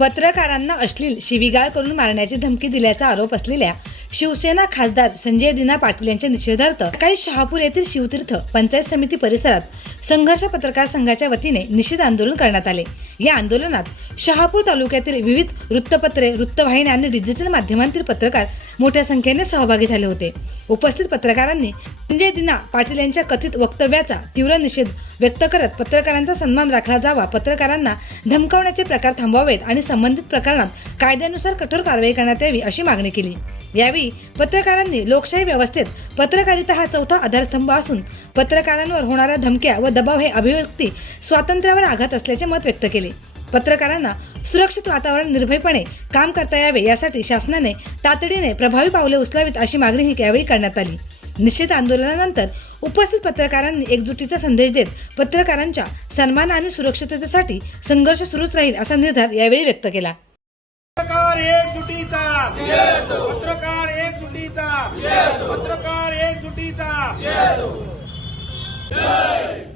पत्रकारांना अश्लील शिवीगाळ करून मारण्याची धमकी दिल्याचा आरोप असलेल्या शिवसेना खासदार संजय दिना पाटील यांच्या निषेधार्थ सकाळी शहापूर येथील शिवतीर्थ पंचायत समिती परिसरात संघर्ष पत्रकार संघाच्या वतीने निषेध आंदोलन करण्यात आले। या आंदोलनात शहापूर तालुक्यातील विविध वृत्तपत्रे, वृत्तवाहिन्या आणि डिजिटल माध्यमांतील पत्रकार मोठ्या संख्येने सहभागी झाले होते। उपस्थित पत्रकारांनी संजय दिना पाटील यांच्या कथित वक्तव्याचा तीव्र निषेध व्यक्त करत पत्रकारांचा सन्मान राखला जावा, पत्रकारांना धमकावण्याचे प्रकार थांबवावेत आणि संबंधित प्रकरणात कायद्यानुसार कठोर कारवाई करण्यात यावी अशी मागणी केली। यावेळी पत्रकारांनी लोकशाही व्यवस्थेत पत्रकारिता हा चौथा आधारस्तंभ असून पत्रकारांवर होणाऱ्या धमक्या व दबाव हे अभिव्यक्ती स्वातंत्र्यावर आघात असल्याचे मत व्यक्त केले। पत्रकारांना सुरक्षित वातावरण निर्भयपणे काम करता यावे यासाठी शासनाने तातडीने प्रभावी पावले उचलावीत अशी मागणी यावेळी करण्यात आली। निषेध आंदोलनानंतर उपस्थित पत्रकारांनी एकजुटीचा संदेश देत पत्रकारांच्या सन्मान आणि सुरक्षिततेसाठी संघर्ष सुरूच राहील असा निर्धार यावेळी व्यक्त केला। पत्रकार एकजुटीचा, पत्रकार एकजुटीचा, पत्रकार एकजुटीचा।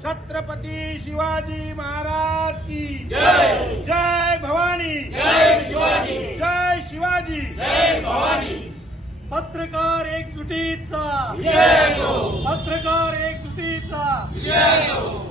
छत्रपती शिवाजी महाराज की जय। जय भवानी, जय शिवाजी, जय शिवाजी, जय भवानी। पत्रकार एकजुटीचा, जय हो। पत्रकार एकजुटीचा, जय हो।